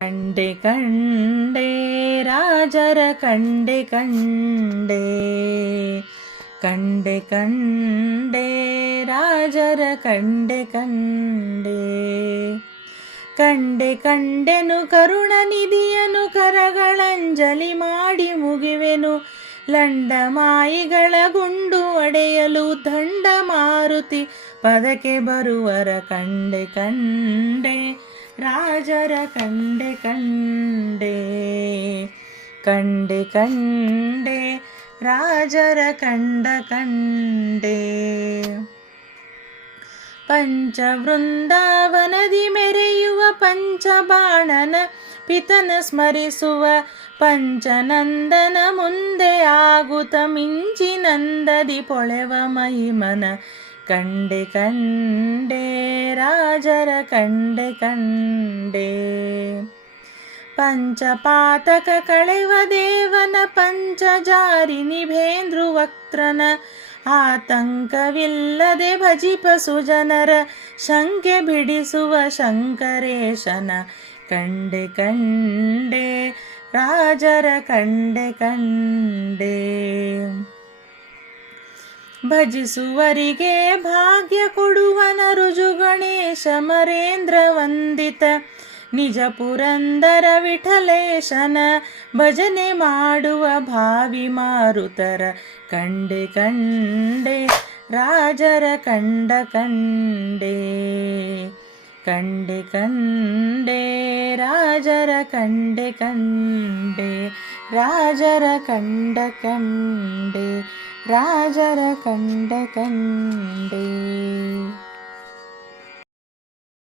ಕಂಡೆ ಕಂಡೆ ರಾಜರ ಕಂಡೆ ಕಂಡೆ ಕಂಡೆ ಕಂಡೆ ರಾಜರ ಕಂಡೆ ಕಂಡೆ ಕಂಡೆ ಕಂಡೆನು ಕರುಣ ನಿಧಿಯನು ಕರಗಳಂಜಲಿ ಮಾಡಿ ಮುಗಿವೆನು ಲಂಡ ಮಾಯಿಗಳ ಗುಂಡು ಒಡೆಯಲು ದಂಡ ಮಾರುತಿ ಪದಕ್ಕೆ ಬರುವರ ಕಂಡೆ ಕಂಡೆ ರಾಜರ ಕಂಡೆ ಕಂಡೆ ಕಂಡೆ ಕಂಡೆ ರಾಜರ ಕಂಡ ಕಂಡೆ ಪಂಚವೃಂದಾವನದಿ ಮೆರೆಯುವ ಪಂಚಬಾಣನ ಪಿತನ ಸ್ಮರಿಸುವ ಪಂಚನಂದನ ಮುಂದೆ ಆಗುತ್ತ ಮಿಂಚಿನಂದದಿ ಪೊಳೆವ ಮಹಿಮನ ಕಂಡೆ ಕಂಡೆ ರಾಜರ ಕಂಡೆ ಕಂಡೆ ಪಂಚಪಾತಕ ಕಳೆವ ದೇವನ ಪಂಚಜಾರಿ ನಿಭೇಂದ್ರು ವಕ್ತ್ರನ ಆತಂಕವಿಲ್ಲದೆ ಭಜಿಪ ಸುಜನರ ಶಂಕೆ ಬಿಡಿಸುವ ಶಂಕರೇಶನ ಕಂಡೆ ಕಂಡೆ ರಾಜರ ಕಂಡೆ ಕಂಡೆ ಭಜಿಸುವರಿಗೆ ಭಾಗ್ಯ ಕೊಡುವನ ರುಜು ಗಣೇಶ ಮರೇಂದ್ರ ವಂದಿತ ನಿಜ ಪುರಂದರ ವಿಠಲೇಶನ ಭಜನೆ ಮಾಡುವ ಭಾವಿ ಮಾರುತರ ಕಂಡೆ ಕಂಡೆ ರಾಜರ ಕಂಡ ಕಂಡೆ ಕಂಡೆ ಕಂಡೆ ರಾಜರ ಕಂಡೆ ಕಂಡೆ ರಾಜರ ಕಂಡ ಕಂಡೆ ರಾಜರ ಕಂಡ ಕಂಡೆ.